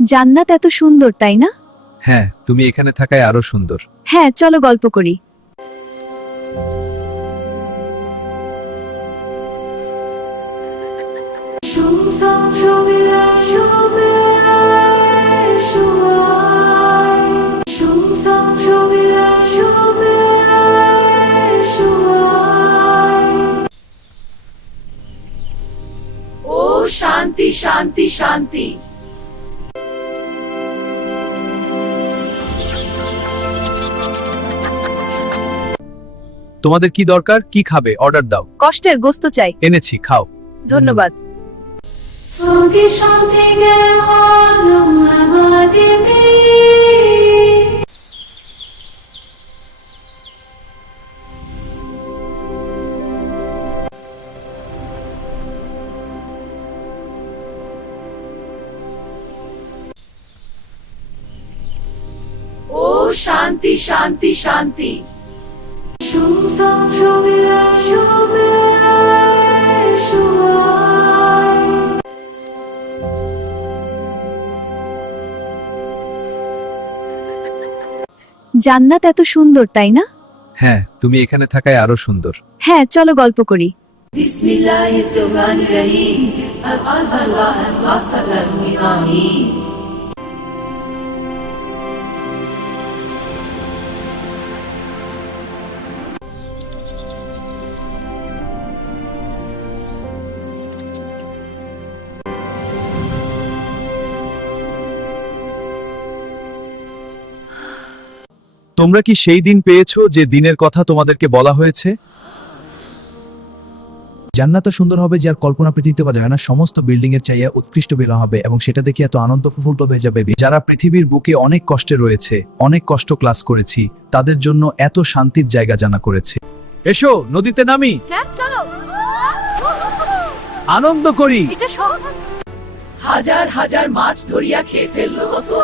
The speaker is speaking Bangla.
জান্নাত এত সুন্দর, তাই না? হ্যাঁ, তুমি এখানে থাকায় আরো সুন্দর। হ্যাঁ, চলো গল্প করি। ও শান্তি শান্তি শান্তি। তোমাদের কি দরকার? কি খাবে? অর্ডার দাও। কষ্টের গোস্ত চাই। এনেছি, খাও। ধন্যবাদ। ও শান্তি শান্তি শান্তি। জান্নাত এত সুন্দর, তাই না? হ্যাঁ, তুমি এখানে থাকায় আরো সুন্দর। হ্যাঁ, চলো গল্প করি। তোমরা কি সেই দিন পেয়েছো যে দিনের কথা তোমাদেরকে বলা হয়েছে? জান্নাত সুন্দর হবে যার কল্পনা পৃথিবীতে করা যায় না, সমস্ত বিল্ডিং এর চাইয়া উৎকৃষ্ট বেলা হবে এবং সেটা দেখে এত আনন্দ ফুফুল্ট হয়ে যাবে। যারা পৃথিবীর বুকে অনেক কষ্টে রয়েছে, অনেক কষ্ট ক্লাস করেছি, তাদের জন্য এত শান্তির জায়গা জানা করেছে। এসো নদীতে নামি, হ্যাঁ, চলো। আনন্দ করি। এটা সহজ। হাজার হাজার মাছ ধরিয়া খেয়ে ফেললো হতো।